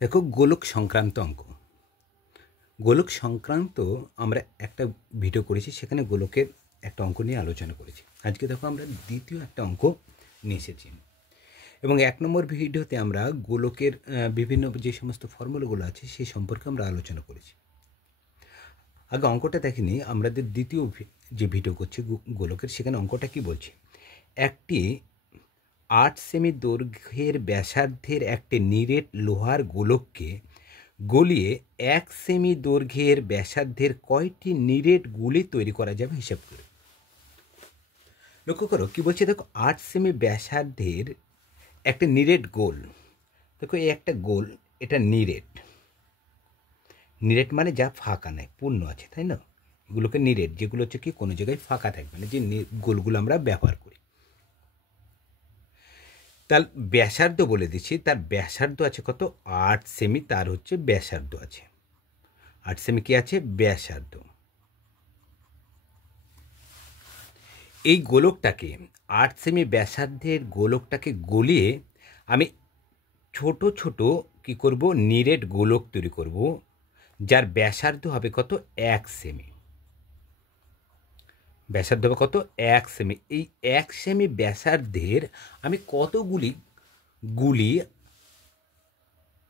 দেখো, গোলক সংক্রান্ত অঙ্ক। গোলক সংক্রান্ত আমরা একটা ভিডিও করেছি, সেখানে গোলকের একটা অঙ্ক নিয়ে আলোচনা করেছি। আজকে দেখো আমরা দ্বিতীয় একটা অঙ্ক নিয়ে এসেছি, এবং 1 নম্বর ভিডিওতে আমরা গোলকের বিভিন্ন যে সমস্ত ফর্মুলাগুলো আছে সেই সম্পর্কে আমরা আলোচনা করেছি। আগে অঙ্কটা দেখিনি, আমাদের দ্বিতীয় যে ভিডিও করছি গোলকের, সেখানে অঙ্কটা কি বলছে। একটি 8 সেমি দৈর্ঘ্যের ব্যাসার্ধের একটি নিরেট লোহার গোলককে গলিয়ে 1 সেমি দৈর্ঘ্যের ব্যাসার্ধের কয়টি নিরেট গুলি তৈরি করা যাবে হিসাব করে। লক্ষ্য করো কি বলছে, দেখো 8 সেমি ব্যাসার্ধের একটা নিরেট গোল। দেখো এই একটা গোল, এটা নিরেট। নিরেট মানে যা ফাঁকা নেই, পূর্ণ আছে, তাই না? এগুলোকে নিরেট, যেগুলো হচ্ছে কি কোনো জায়গায় ফাঁকা থাকবে না, যে গোলগুলো আমরা ব্যবহার করি। তার ব্যাসার্ধ বলে দিচ্ছি, তার ব্যাসার্ধ আছে কত? 8 সেমি, তার হচ্ছে ব্যাসার্ধ আছে 8 সেমি। কি আছে? ব্যাসার্ধ। এই গোলকটাকে 8 সেমি ব্যাসার্ধের গোলকটাকে গলিয়ে আমি ছোট ছোট কি করব, নিরেট গোলক তৈরি করব, যার ব্যাসার্ধ হবে কত? 1 সেমি। ব্যাসার্ধ হবে কত? 1 সেমি। এই 1 সেমি ব্যাসার্ধের আমি কতগুলি গুলি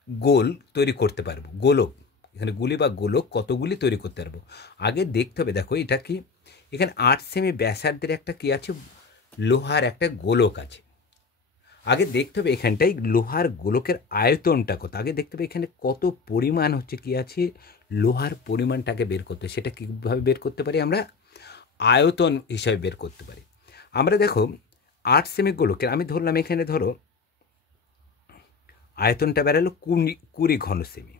গোল তৈরি করতে পারবো? গোলক, এখানে গুলি বা গোলক কতগুলি তৈরি করতে পারবো আগে দেখতে হবে। দেখো এটা কি, এখানে 8 সেমি ব্যাসার্ধের একটা কি আছে, লোহার একটা গোলক আছে। আগে দেখতে হবে এখানটাই লোহার গোলকের আয়তনটা কত। আগে দেখতে হবে এখানে কত পরিমাণ হচ্ছে কি আছে, লোহার পরিমাণটাকে বের করতে। সেটা কীভাবে বের করতে পারি আমরা? আয়তন হিসাবে বের করতে পারি আমরা। দেখো 8 সেমি গোলকের আমি ধরলাম, এখানে ধরো আয়তনটা বেরালো 20 ঘন সেমি।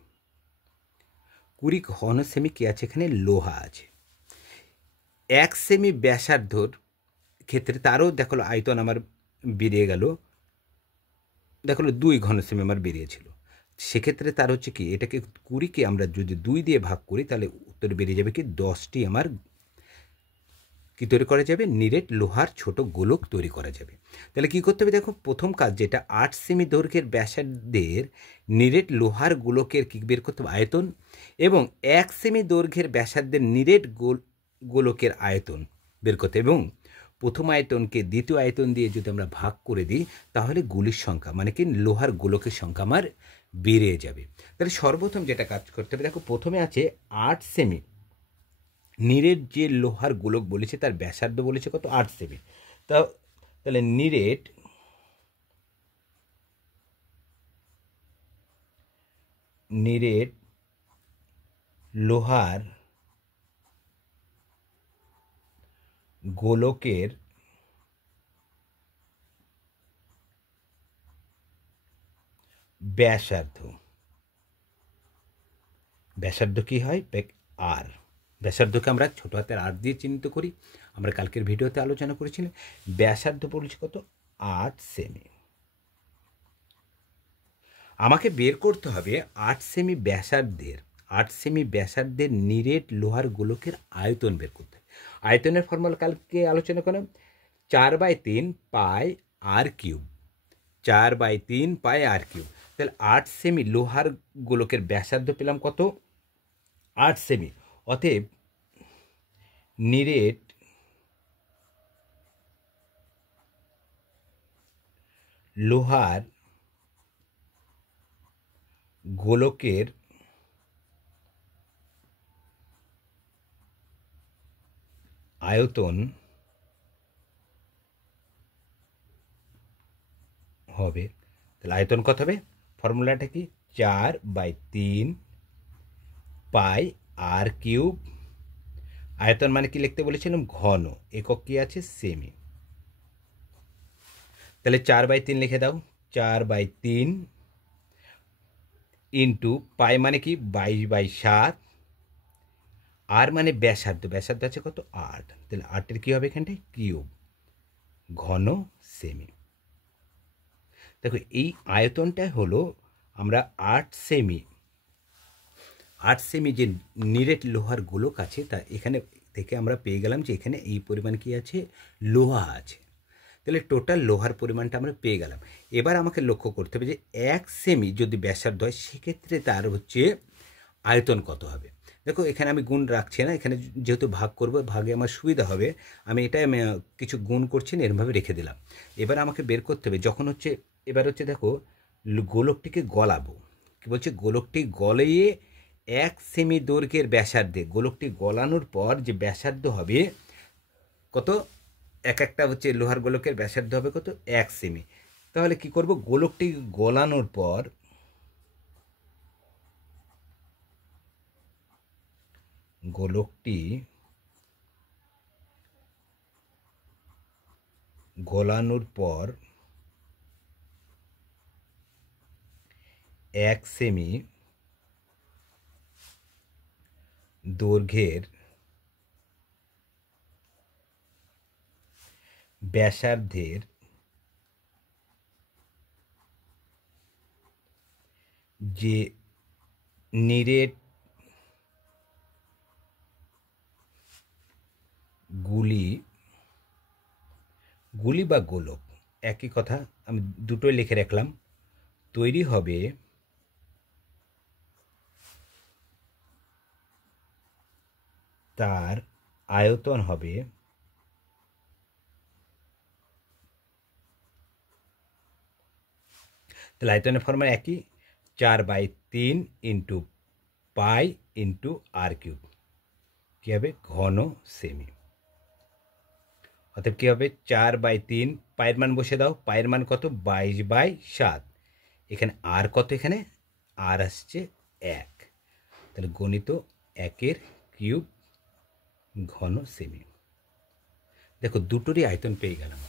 20 ঘন সেমি কি আছে, এখানে লোহা আছে। 1 সেমি ব্যাসার্ধর ক্ষেত্রে তারও দেখো আয়তন আমার বেরিয়ে গেল, দেখো 2 ঘন সেমি আমার বেরিয়েছিল। সেক্ষেত্রে তার হচ্ছে কি, এটাকে 20কে আমরা যদি 2 দিয়ে ভাগ করি, তাহলে উত্তর বেরিয়ে যাবে কি 10টি আমার কি তৈরি করা যাবে, নিরেট লোহার ছোট গোলক তৈরি করা যাবে। তাহলে কি করতে হবে, দেখো প্রথম কাজ যেটা, 8 সেমি দৈর্ঘ্যের ব্যাসার্ধের নিরেট লোহার গোলকের কি বের করতে হবে, আয়তন, এবং 1 সেমি দৈর্ঘ্যের ব্যাসার্ধের নিরেট গোলকের আয়তন বের করতে। এবং প্রথম আয়তনকে দ্বিতীয় আয়তন দিয়ে যদি আমরা ভাগ করে দিই, তাহলে গুলির সংখ্যা মানে কি লোহার গোলকের সংখ্যা আমার বেড়ে যাবে। তাহলে সর্বপ্রথম যেটা কাজ করতে হবে, দেখো প্রথমে আছে 8 সেমি নিরেট যে লোহার গোলক বলেছে, তার ব্যাসার্ধ বলেছে কত? 8 সেমি। তাহলে নিরেট লোহার গোলকের ব্যাসার্ধ কি হয়? আর। ব্যাসার্ধকে আমরা ছোট হাতের আর দিয়ে চিহ্নিত করি। আমরা কালকের ভিডিওতে আলোচনা করেছিলাম। ব্যাসার্ধ বলছি কত? 8 সেমি। আমাকে বের করতে হবে 8 সেমি ব্যাসার্ধের নিরেট লোহার গোলকের আয়তন বের করতে হবে। আয়তনের ফর্মুলা কালকে আলোচনা করলাম, 4/3 পাই আর কিউব। 4/3 পাই আর কিউব। তাহলে 8 সেমি লোহার গোলকের ব্যাসার্ধ পেলাম কত? 8 সেমি। অতএব নিরেট লোহার গোলকের আয়তন হবে, তাহলে আয়তন কত হবে? ফর্মুলাটা কি? 4/3 পাই আর কিউব। আয়তন মানে কি লিখতে বলেছিলাম? ঘন। একক কি আছে? সেমি। তাহলে 4/3 লিখে দাও। 4/3 ইন্টু পাই মানে কি 22/7, আর মানে ব্যাসার্ধ আছে কত? 8। তাহলে 8-এর কী হবে এখানটায়? কিউব, ঘন সেমি। দেখো এই আয়তনটা হলো আমরা 8 সেমি যে নিরেট লোহার গোলক আছে, তা এখানে থেকে আমরা পেয়ে গেলাম যে এখানে এই পরিমাণ কি আছে? লোহা আছে। তাহলে টোটাল লোহার পরিমাণটা আমরা পেয়ে গেলাম। এবার আমাকে লক্ষ্য করতে হবে যে 1 সেমি যদি ব্যাসার্ধ হয় সেক্ষেত্রে তার হচ্ছে আয়তন কত হবে। দেখো এখানে আমি গুণ রাখছি না, এখানে যেহেতু ভাগ করব, ভাগে আমার সুবিধা হবে, আমি কিছু গুণ করছি না, এরমভাবে রেখে দিলাম। এবার আমাকে বের করতে হবে যখন হচ্ছে, এবার হচ্ছে দেখো গোলকটিকে গলাবো, কি বলছে, গোলকটি গলিয়ে 1 সেমি দৈর্ঘ্যের ব্যাসার্ধে, গোলকটি গলানোর পর যে ব্যাসার্ধ হবে কত, একটা হচ্ছে লোহার গোলকের ব্যাসার্ধ হবে কত, 1 সেমি। তাহলে কি করব, গোলকটি গলানোর পর গোলকটি গলানোর পর 1 সেমি দৈর্ঘ্যের ব্যাসার্ধের যে নিরেট গুলি বা গোলক, একই কথা, আমি দুটোই লিখে রাখলাম, তৈরি হবে তার আয়তন হবে তাহলে আয়তনের ফর্মুলা একই, 4/3 ইন্টু পাই ইন্টু আর কিউব, কী হবে, ঘন সেমি। অর্থাৎ কী হবে, 4/3, পায়ের মান বসে দাও, পায়ের মান কত, 22/7, এখানে আর কত, এখানে আর আসছে 1, তাহলে গণিত 1 কিউব ঘন সেমি। দেখো দুটোরই আয়তন পেয়ে গেলাম।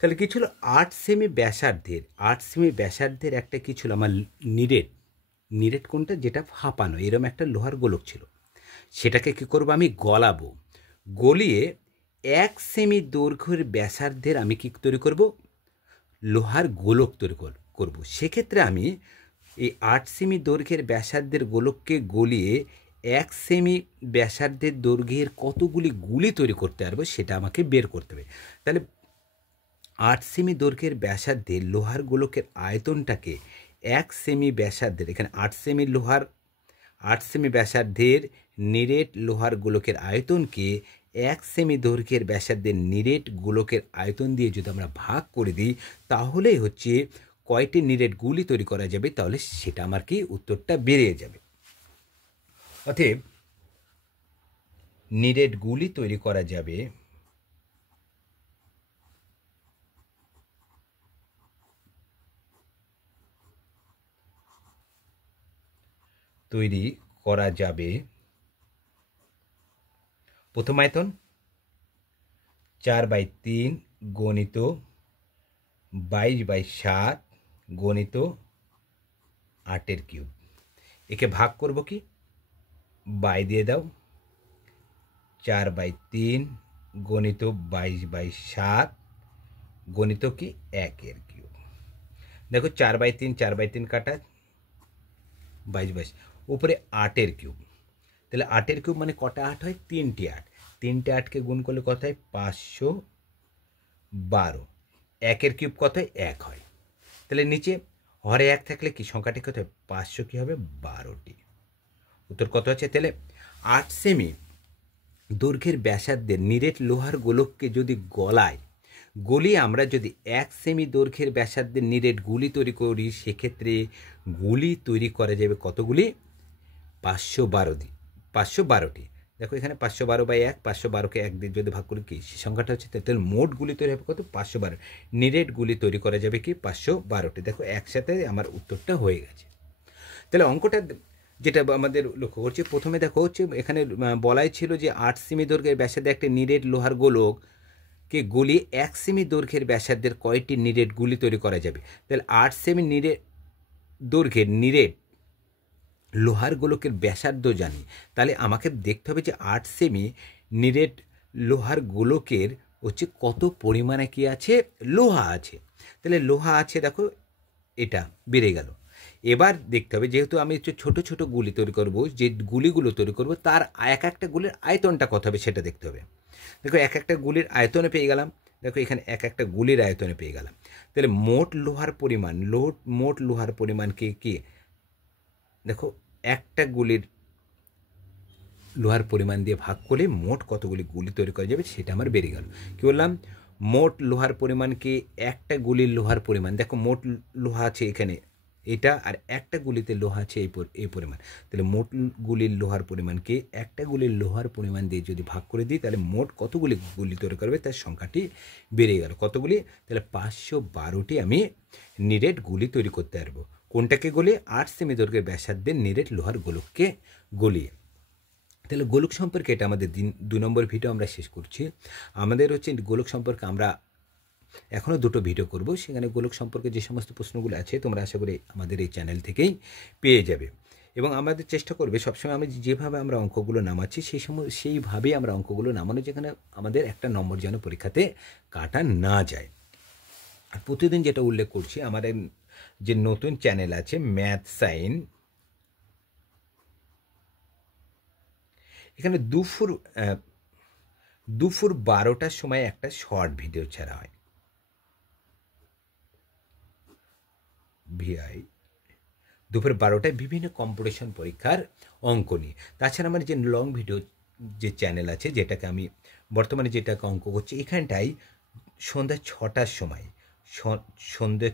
তাহলে কী ছিল, 8 সেমি ব্যাসার্ধের একটা কী ছিল আমার, নিরেট কোনটা, যেটা ফাঁপানো এরম একটা লোহার গোলক ছিল, সেটাকে কী করবো, আমি গলাবো, গলিয়ে 1 সেমি দৈর্ঘ্যের ব্যাসার্ধের আমি কী তৈরি করব, লোহার গোলক তৈরি করব। সেক্ষেত্রে আমি এই 8 সেমি দৈর্ঘ্যের ব্যাসার্ধের গোলককে গলিয়ে 1 সেমি ব্যাসার্ধের দৈর্ঘ্যের কতগুলি গুলি তৈরি করতে পারবো সেটা আমাকে বের করতে হবে। তাহলে 8 সেমি দৈর্ঘ্যের ব্যাসার্ধের লোহার গোলকের আয়তনটাকে 1 সেমি ব্যাসার্ধের, এখানে 8 সেমি ব্যাসার্ধের নিরেট লোহার গোলকের আয়তনকে 1 সেমি দৈর্ঘ্যের ব্যাসার্ধের নিরেট গোলকের আয়তন দিয়ে যদি আমরা ভাগ করে দিই, তাহলেই হচ্ছে কয়টি নিরেট গুলি তৈরি করা যাবে, তাহলে সেটা আমার কি উত্তরটা বেরিয়ে যাবে। অতএব নিরেট গুলি তৈরি করা যাবে প্রথম আয়তন 4/3 গণিত 22/7 গণিত 8 কিউব, একে ভাগ করব কি, বাই দিয়ে দাও, 4/3 গণিত 22/7 গণিত কি 1 কিউব। দেখো 4/3 কাটা, 22 উপরে 8 কিউব, তাহলে 8 কিউব মানে কটা 8 হয়, 3টে 8, 3টে 8কে গুণ করলে কত হয়, 512, 1 কিউব কত হয়, 1 হয়। তাহলে নিচে হরে 1 থাকলে কি সংখ্যাটি কত হয়, 500 কী হবে, 12টি। উত্তর কত আছে, তাহলে 8 সেমি দৈর্ঘ্যের ব্যাসার্ধের নিরেট লোহার গোলককে যদি গলিয়ে আমরা যদি 1 সেমি দৈর্ঘ্যের ব্যাসার্ধের নিরেট গুলি তৈরি করি, সেক্ষেত্রে গুলি তৈরি করা যাবে কতগুলি, 512টি। দেখো এখানে 512/1, 512কে 1 দিয়ে যদি ভাগ করি কি, সে সংখ্যাটা হচ্ছে, তাহলে মোট গুলি তৈরি হবে কত, 512, নিরেট গুলি তৈরি করা যাবে কি, 512টি। দেখো একসাথে আমার উত্তরটা হয়ে গেছে। তাহলে অঙ্কটা যেটা আমাদের লক্ষ্য করছি, প্রথমে দেখো হচ্ছে এখানে বলাই ছিল যে 8 সেমি দৈর্ঘ্যের ব্যাসার্ধে একটা নিরেট লোহার গোলককে গলিয়ে 1 সেমি দৈর্ঘ্যের ব্যাসার্ধের কয়টি নিরেট গুলি তৈরি করা যাবে। তাহলে 8 সেমি দৈর্ঘ্যের নিরেট লোহার গোলকের ব্যাসার্ধ জানি, তাহলে আমাকে দেখতে হবে যে 8 সেমি নিরেট লোহার গোলকের হচ্ছে কত পরিমাণে কি আছে, লোহা আছে। তাহলে লোহা আছে, দেখো এটা বেড়ে গেল। এবার দেখতে হবে, যেহেতু আমি হচ্ছে ছোটো ছোটো গুলি তৈরি করব, যে গুলিগুলো তৈরি করব তার একটা গুলির আয়তনটা কত হবে সেটা দেখতে হবে। দেখো একটা গুলির আয়তনে পেয়ে গেলাম, দেখো এখানে এক একটা গুলির আয়তনে পেয়ে গেলাম। তাহলে মোট লোহার পরিমাণ মোট লোহার পরিমাণকে কি দেখো একটা গুলির লোহার পরিমাণ দিয়ে ভাগ করলে মোট কতগুলি গুলি তৈরি করা যাবে সেটা আমার বেরিয়ে গেল। কী বললাম? মোট লোহার পরিমাণকে একটা গুলির লোহার পরিমাণ, দেখো মোট লোহা আছে এখানে এটা, আর একটা গুলিতে লোহা আছে এই পরিমাণ। তাহলে মোট গুলির লোহার পরিমাণকে একটা গুলির লোহার পরিমাণ দিয়ে যদি ভাগ করে দিই তাহলে মোট কতগুলি গুলি তৈরি করবে তার সংখ্যাটি বেরিয়ে গেল। কতগুলি? তাহলে 512টি আমি নিরেট গুলি তৈরি করতে পারবো। কোনটাকে গলিয়ে? 8 সেমি দৈর্ঘ্যের ব্যাসার্ধের নিরেট লোহার গোলককে গলিয়ে। তাহলে গোলক সম্পর্কে এটা আমাদের 2 নম্বর ভিডিও আমরা শেষ করছি। আমাদের হচ্ছে গোলক সম্পর্কে আমরা এখনও 2টো ভিডিও করব, সেখানে গোলক সম্পর্কে যে সমস্ত প্রশ্নগুলো আছে তোমরা আশা করি আমাদের এই চ্যানেল থেকেই পেয়ে যাবে। এবং আমাদের চেষ্টা করবে সবসময় আমি যেভাবে আমরা অঙ্কগুলো নামাচ্ছি সেইভাবেই আমরা অঙ্কগুলো নামানো, যেখানে আমাদের একটা নম্বর যেন পরীক্ষাতে কাটা না যায়। আর প্রতিদিন যেটা উল্লেখ করছি, আমাদের যে নতুন চ্যানেল আছে ম্যাথ সাইন, এখানে দুপুর 12টার সময় একটা শর্ট ভিডিও ছাড়া হয়। ভিআই দুপুর 12টায় বিভিন্ন কম্পিটিশন পরীক্ষার অঙ্ক নিয়ে। তাছাড়া আমার যে লং ভিডিও যে চ্যানেল আছে, যেটাকে আমি বর্তমানে যেটাকে অঙ্ক করছি, এখানটায় সন্ধ্যা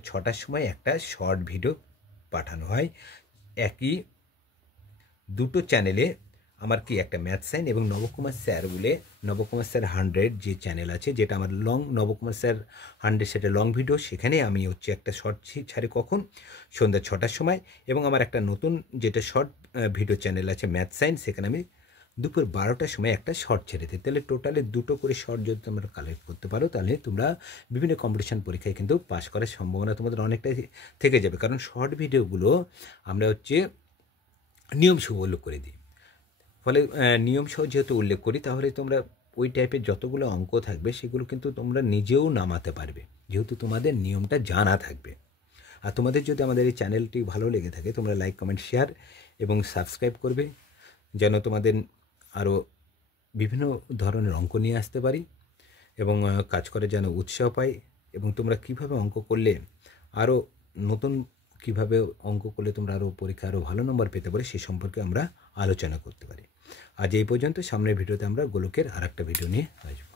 6টার সময় একটা শর্ট ভিডিও পাঠানো হয়। একই 2টো চ্যানেলে আমার কি একটা ম্যাথ সাইন এবং নবকুমার স্যার বলে নবকুমার স্যার 100 যে চ্যানেল আছে, যেটা আমার লং নবকুমার স্যার 100 সেটা লং ভিডিও, সেখানে আমি হচ্ছে একটা শর্ট ছাড়ি কখন? সন্ধ্যা 6টার সময়। এবং আমার একটা নতুন যেটা শর্ট ভিডিও চ্যানেল আছে ম্যাথ সাইন, সেখানে আমি দুপুর 12টার সময় একটা শর্ট ছেড়ে দিই। তাহলে টোটালে 2টো করে শর্ট যদি তোমরা কালেক্ট করতে পারো তাহলে তোমরা বিভিন্ন কম্পিটিশন পরীক্ষায় কিন্তু পাস করার সম্ভাবনা তোমাদের অনেকটাই থেকে যাবে। কারণ শর্ট ভিডিওগুলো আমরা হচ্ছে নিয়ম সহ উল্লেখ করে দিই। ফলে নিয়ম সহ যেহেতু উল্লেখ করি, তাহলে তোমরা ওই টাইপের যতগুলো অঙ্ক থাকবে সেগুলো কিন্তু তোমরা নিজেও নামাতে পারবে, যেহেতু তোমাদের নিয়মটা জানা থাকবে। আর তোমাদের যদি আমাদের এই চ্যানেলটি ভালো লেগে থাকে, তোমরা লাইক, কমেন্ট, শেয়ার এবং সাবস্ক্রাইব করবে, যেন তোমাদের আরও বিভিন্ন ধরনের অঙ্ক নিয়ে আসতে পারি এবং কাজ করে যেন উৎসাহ পাই। এবং তোমরা কিভাবে অঙ্ক করলে আরও নতুন কিভাবে অঙ্ক করলে তোমরা আরও পরীক্ষা আরও ভালো নম্বর পেতে পারে সে সম্পর্কে আমরা আলোচনা করতে পারি। আজ এই পর্যন্ত। সামনের ভিডিওতে আমরা গোলকের আরেকটা ভিডিও নিয়ে আসবো।